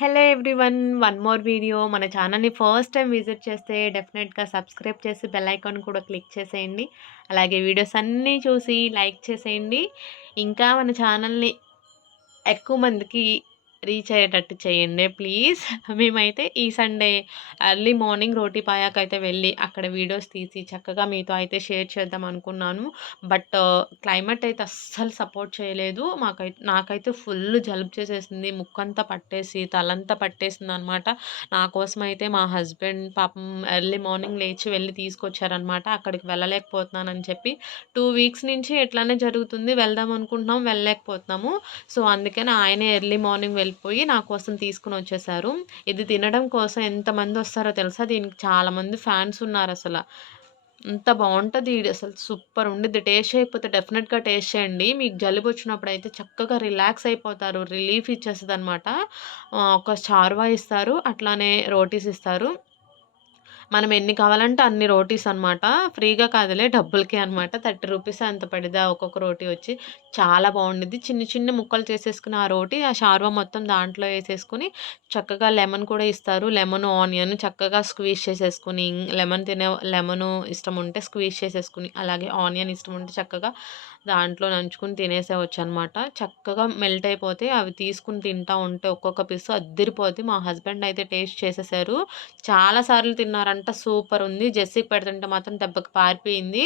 Hello everyone. One more video. మన ఛానల్‌ని first time visit చేస్తే డెఫినెట్‌గా సబ్స్క్రైబ్ చేసి బెల్ ఐకాన్ కూడా క్లిక్ చేసేయండి. అలాగే వీడియోస్ అన్నీ చూసి లైక్ చేసేయండి. ఇంకా మన ఛానల్‌ని ఎక్కువ మందికి రీచ్ అయ్యేటట్టు చేయండి ప్లీజ్. మేమైతే ఈ సండే ఎర్లీ మార్నింగ్ రోటీ పాయాకైతే వెళ్ళి అక్కడ వీడియోస్ తీసి చక్కగా మీతో అయితే షేర్ చేద్దాం అనుకున్నాను. బట్ క్లైమేట్ అయితే అస్సలు సపోర్ట్ చేయలేదు. నాకైతే ఫుల్ జలుబు చేసేసింది. ముక్కంతా పట్టేసి, తలంతా పట్టేసిందనమాట. నా కోసం అయితే మా హస్బెండ్ పాపం ఎర్లీ మార్నింగ్ లేచి వెళ్ళి తీసుకొచ్చారనమాట. అక్కడికి వెళ్ళలేకపోతున్నానని చెప్పి 2 వీక్స్ నుంచి ఇట్లానే జరుగుతుంది. వెళ్దాం అనుకుంటున్నాం, వెళ్ళలేకపోతున్నాము. సో, అందుకని ఆయనే ఎర్లీ మార్నింగ్ వెళ్ళిపోయి నా కోసం తీసుకొనొచ్చేసారు. ఇది తినడం కోసం ఎంతమందొస్తారో తెలుసా? దీనికి చాలామంది ఫ్యాన్స్ ఉన్నారసల. అంత బావుంటది. అసలు సూపర్ ఉండిద్ది. టేస్ట్ చేయకపోతే డెఫినిట్‌గా టేస్ట్ చేయండి. మీకు జలుబొచ్చినప్పుడైతే చక్కగా రిలాక్స్ అయిపోతారు. రిలీఫ్ ఇచ్చేస్తదనమాట. ఒక చార్వా ఇస్తారు. అట్లానే రోటీస్ ఇస్తారు. మనం ఎన్ని కావాలంటే అన్ని రోటీస్ అనమాట. ఫ్రీగా కాదులే డబ్బులకే అనమాట. 30 రూపీసో ఎంతో పడిద్ది ఒక్కొక్క రోటీ వచ్చి. చాలా బావుండిద్ది. చిన్ని చిన్ని ముక్కలు చేసేసుకొని ఆ రోటీ, ఆ షార్వా మొత్తం దాంట్లో ఏసేసుకొని చక్కగా లెమన్ కూడా ఇస్తారు. లెమను, ఆనియన్ చక్కగా స్క్వీజ్ చేసేసుకొని, లెమను ఇష్టముంటే స్క్వీజ్ చేసేసుకొని, అలాగే ఆనియన్ ఇష్టముంటే చక్కగా దాంట్లో నంచుకొని తినేసేయొచ్చనమాట. చక్కగా మెల్ట్ అయిపోతే అవి తీసుకొని తింటా ఉంటే ఒక్కొక్క పీసు అద్దిరిపోద్ది. మా హస్బెండ్ అయితే టేస్ట్ చేసేసారు. చాలా సార్లు తిన్నారంట. సూపరుంది. జెస్సీకి పెడుతుంటే మాత్రం దెబ్బకి పారిపోయింది.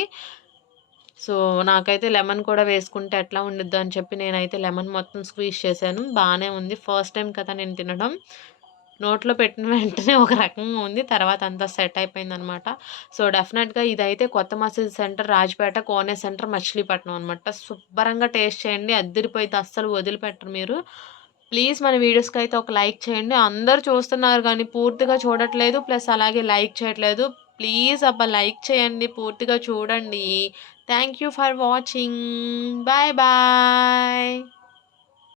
సో, నాకైతే లెమన్ కూడా వేసుకుంటే ఎట్లా ఉండిద్దో అని చెప్పి నేనైతే లెమన్ మొత్తం స్క్వీజ్ చేశాను. బానే ఉంది. ఫస్ట్ టైమ్ కదా నేను తినడం. నోట్లో పెట్టిన వెంటనే ఒక రకంగా ఉంది. తర్వాత అంతా సెట్ అయిపోయిందనమాట. సో, డెఫినెట్‌గా ఇదైతే కొత్త మసీద్ సెంటర్ రాజపేట, కోనే సెంటర్, మచిలీపట్నం అనమాట. శుబ్బరంగా టేస్ట్ చేయండి. అద్దిరిపోయిద్ది. అస్సలు వదిలిపెట్టరు మీరు. ప్లీజ్ మన వీడియోస్‌కైతే ఒక లైక్ చేయండి. అందరూ చూస్తున్నారు గానీ పూర్తిగా చూడట్లేదు. ప్లస్ అలాగే లైక్ చేయట్లేదు. ప్లీజ్ అబ్బా! లైక్ చేయండి. పూర్తిగా చూడండి. Thank you for watching. Bye bye.